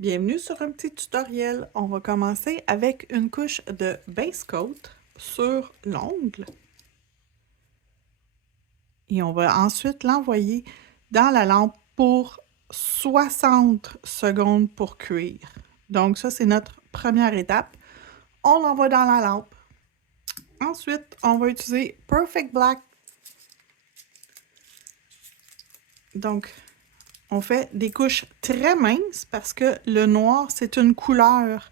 Bienvenue sur un petit tutoriel. On va commencer avec une couche de base coat sur l'ongle. Et on va ensuite l'envoyer dans la lampe pour 60 secondes pour cuire. Donc ça, c'est notre première étape. On l'envoie dans la lampe. Ensuite, on va utiliser Perfect Black. Donc, on fait des couches très minces parce que le noir, c'est une couleur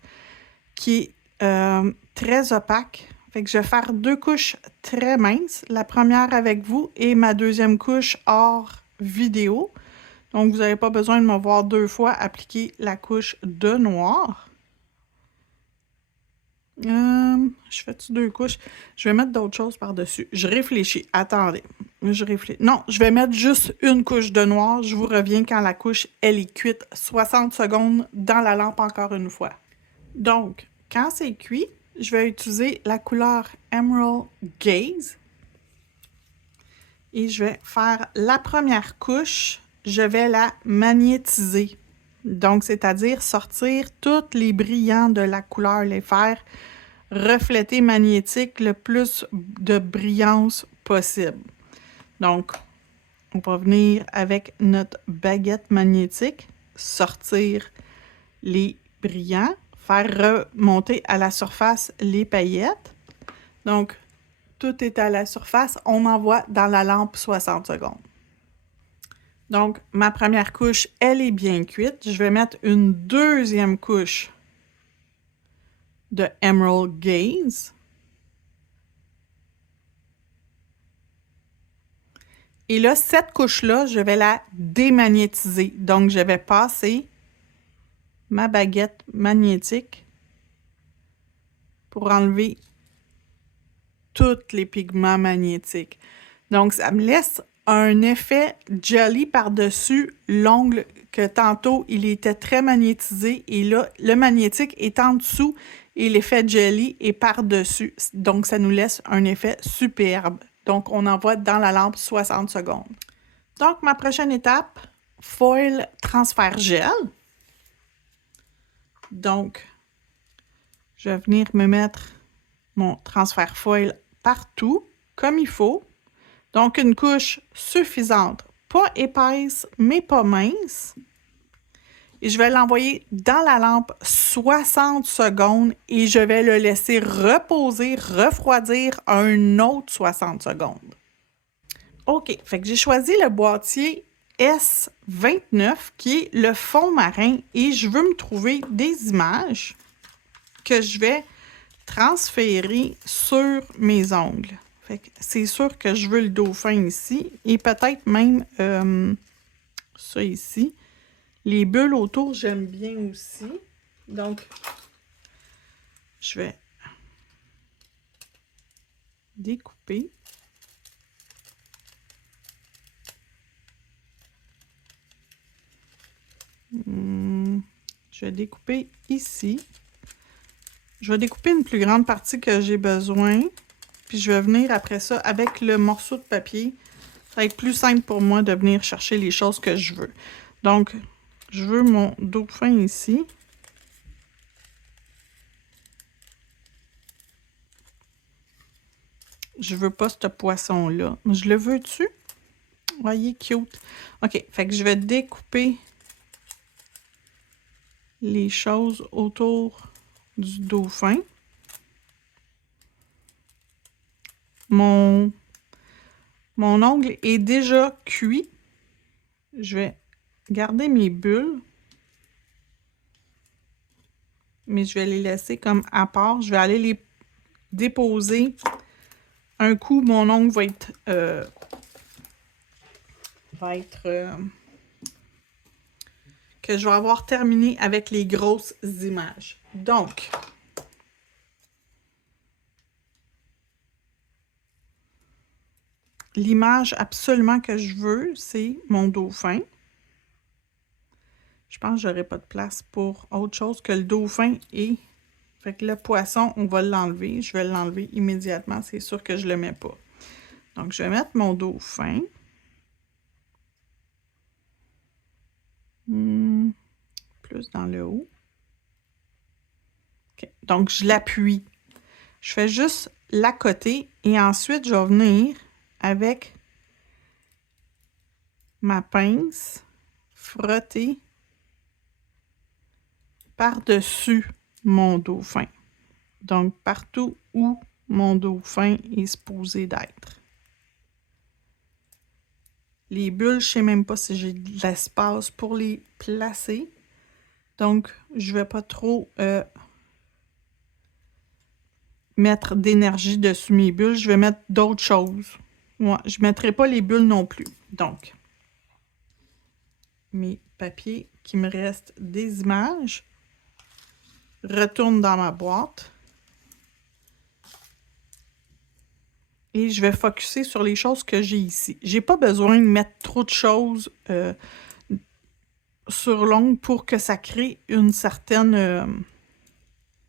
qui est très opaque. Fait que je vais faire deux couches très minces. La première avec vous et ma deuxième couche hors vidéo. Donc, vous n'avez pas besoin de me voir deux fois appliquer la couche de noir. Je fais-tu deux couches? Je vais mettre d'autres choses par-dessus. Je réfléchis. Attendez. Je réfléchis. Non, je vais mettre juste une couche de noir. Je vous reviens quand la couche, elle est cuite 60 secondes dans la lampe encore une fois. Donc, quand c'est cuit, je vais utiliser la couleur Emerald Gaze. Et je vais faire la première couche. Je vais la magnétiser. Donc, c'est-à-dire sortir tous les brillants de la couleur, les faire refléter magnétique le plus de brillance possible. Donc, on va venir avec notre baguette magnétique, sortir les brillants, faire remonter à la surface les paillettes. Donc, tout est à la surface. On envoie dans la lampe 60 secondes. Donc, ma première couche, elle est bien cuite. Je vais mettre une deuxième couche de Emerald Gaze. Et là, cette couche-là, je vais la démagnétiser. Donc, je vais passer ma baguette magnétique pour enlever tous les pigments magnétiques. Donc, ça me laisse un effet jelly par-dessus l'ongle que tantôt, il était très magnétisé. Et là, le magnétique est en dessous et l'effet jelly est par-dessus. Donc, ça nous laisse un effet superbe. Donc, on envoie dans la lampe 60 secondes. Donc, ma prochaine étape, foil transfert gel. Donc, je vais venir me mettre mon transfert foil partout, comme il faut. Donc, une couche suffisante, pas épaisse, mais pas mince. Et je vais l'envoyer dans la lampe 60 secondes et je vais le laisser reposer, refroidir un autre 60 secondes. OK, fait que j'ai choisi le boîtier S29 qui est le fond marin et je veux me trouver des images que je vais transférer sur mes ongles. Fait que c'est sûr que je veux le dauphin ici et peut-être même ça ici. Les bulles autour, j'aime bien aussi. Donc, je vais découper. Je vais découper ici. Je vais découper une plus grande partie que j'ai besoin. Puis je vais venir après ça avec le morceau de papier. Ça va être plus simple pour moi de venir chercher les choses que je veux. Donc, je veux mon dauphin ici. Je veux pas ce poisson-là. Je le veux-tu? Voyez, cute. OK, fait que je vais découper les choses autour du dauphin. Mon ongle est déjà cuit. Je vais garder mes bulles. Mais je vais les laisser comme à part. Je vais aller les déposer. Un coup, mon ongle va être... que je vais avoir terminé avec les grosses images. Donc, l'image absolument que je veux, c'est mon dauphin. Je pense que j'aurai pas de place pour autre chose que le dauphin et... Fait que le poisson, on va l'enlever. Je vais l'enlever immédiatement. C'est sûr que je ne le mets pas. Donc, je vais mettre mon dauphin. Plus plus dans le haut. Okay. Donc, je l'appuie. Je fais juste l'accoter et ensuite, je vais venir avec ma pince frotter par-dessus mon dauphin. Donc, partout où mon dauphin est supposé d'être. Les bulles, je ne sais même pas si j'ai de l'espace pour les placer. Donc, je ne vais pas trop mettre d'énergie dessus mes bulles. Je vais mettre d'autres choses. Moi, je ne mettrai pas les bulles non plus. Donc, mes papiers qui me restent des images. Retourne dans ma boîte. Et je vais focusser sur les choses que j'ai ici. J'ai pas besoin de mettre trop de choses sur l'ongle pour que ça crée une certaine...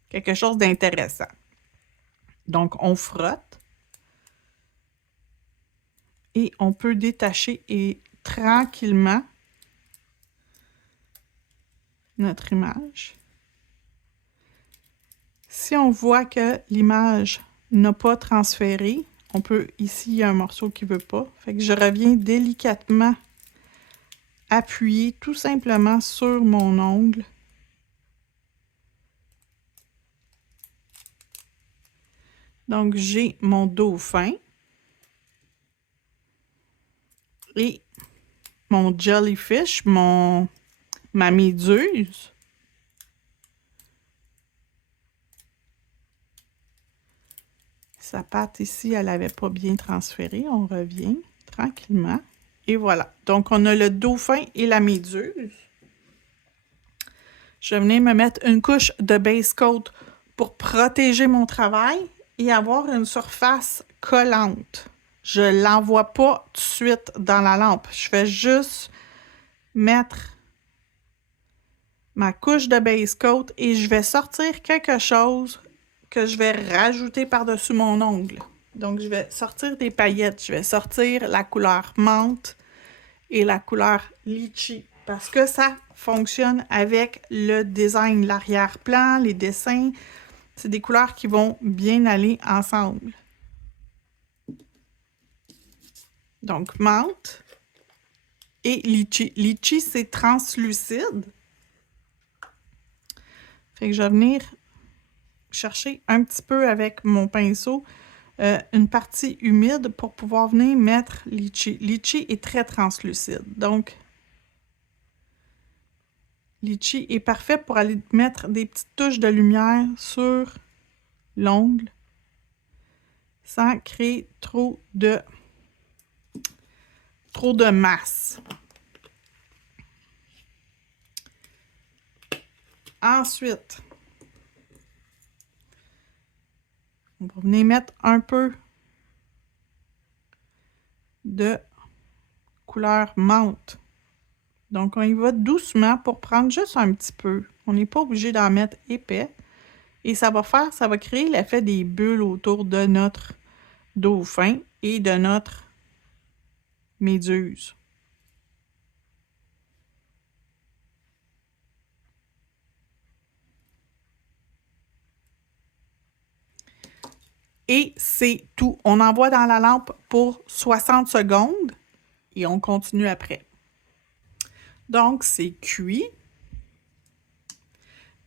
quelque chose d'intéressant. Donc, on frotte. Et on peut détacher et tranquillement notre image. Si on voit que l'image n'a pas transféré, on peut, ici, il y a un morceau qui ne veut pas. Fait que je reviens délicatement appuyer tout simplement sur mon ongle. Donc, j'ai mon dauphin et mon jellyfish, ma méduse. Sa patte ici, elle n'avait pas bien transféré. On revient tranquillement. Et voilà. Donc, on a le dauphin et la méduse. Je vais venir me mettre une couche de base coat pour protéger mon travail et avoir une surface collante. Je ne l'envoie pas tout de suite dans la lampe. Je vais juste mettre ma couche de base coat et je vais sortir quelque chose que je vais rajouter par-dessus mon ongle. Donc, je vais sortir des paillettes. Je vais sortir la couleur menthe et la couleur litchi parce que ça fonctionne avec le design, l'arrière-plan, les dessins. C'est des couleurs qui vont bien aller ensemble. Donc, menthe et litchi. Litchi, c'est translucide. Fait que je vais venir chercher un petit peu avec mon pinceau une partie humide pour pouvoir venir mettre litchi. Litchi est très translucide. Donc, litchi est parfait pour aller mettre des petites touches de lumière sur l'ongle sans créer trop de masse. Ensuite, on va venir mettre un peu de couleur menthe. Donc, on y va doucement pour prendre juste un petit peu. On n'est pas obligé d'en mettre épais. Et ça va créer l'effet des bulles autour de notre dauphin et de notre méduse. Et c'est tout. On envoie dans la lampe pour 60 secondes et on continue après. Donc, c'est cuit.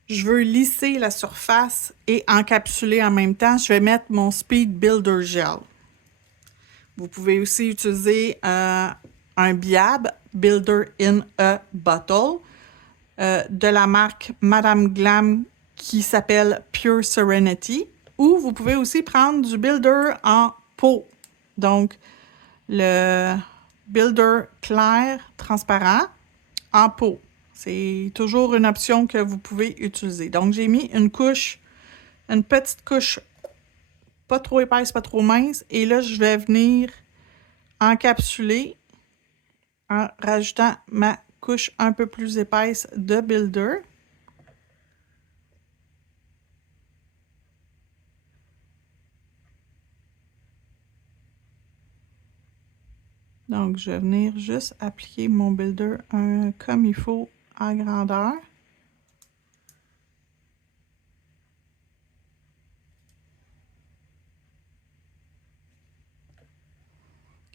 Je veux lisser la surface et encapsuler en même temps. Je vais mettre mon Speed Builder Gel. Vous pouvez aussi utiliser un BIAB, Builder in a Bottle, de la marque Madame Glam qui s'appelle Pure Serenity. Ou vous pouvez aussi prendre du Builder en pot. Donc, le Builder clair, transparent, en pot. C'est toujours une option que vous pouvez utiliser. Donc, j'ai mis une petite couche, pas trop épaisse, pas trop mince. Et là, je vais venir encapsuler en rajoutant ma couche un peu plus épaisse de Builder. Donc, je vais venir juste appliquer mon Builder comme il faut en grandeur.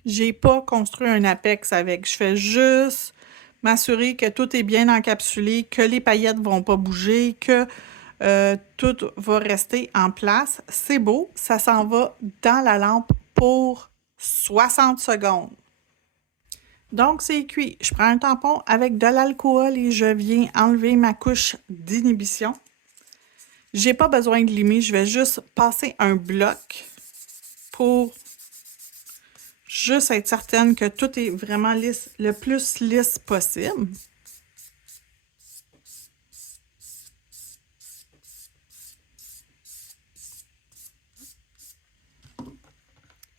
J'ai pas construit un apex avec. Je fais juste m'assurer que tout est bien encapsulé, que les paillettes vont pas bouger, que tout va rester en place. C'est beau, ça s'en va dans la lampe pour 60 secondes. Donc, c'est cuit. Je prends un tampon avec de l'alcool et je viens enlever ma couche d'inhibition. J'ai pas besoin de limer, je vais juste passer un bloc pour juste être certaine que tout est vraiment lisse, le plus lisse possible.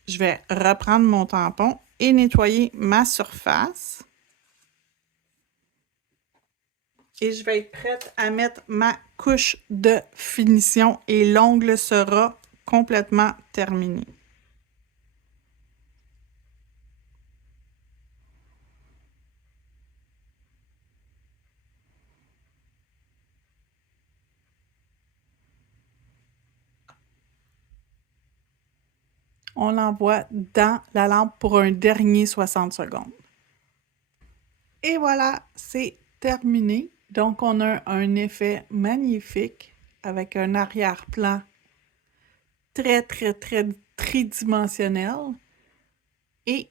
Je vais reprendre mon tampon et nettoyer ma surface. Et je vais être prête à mettre ma couche de finition et l'ongle sera complètement terminé. On l'envoie dans la lampe pour un dernier 60 secondes. Et voilà, c'est terminé. Donc, on a un effet magnifique avec un arrière-plan très, très, très tridimensionnel et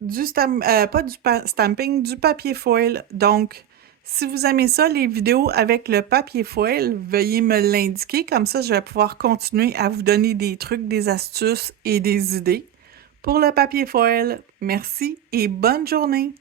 du stamping, du papier foil. Donc, si vous aimez ça, les vidéos avec le papier foil, veuillez me l'indiquer. Comme ça, je vais pouvoir continuer à vous donner des trucs, des astuces et des idées. Pour le papier foil, merci et bonne journée!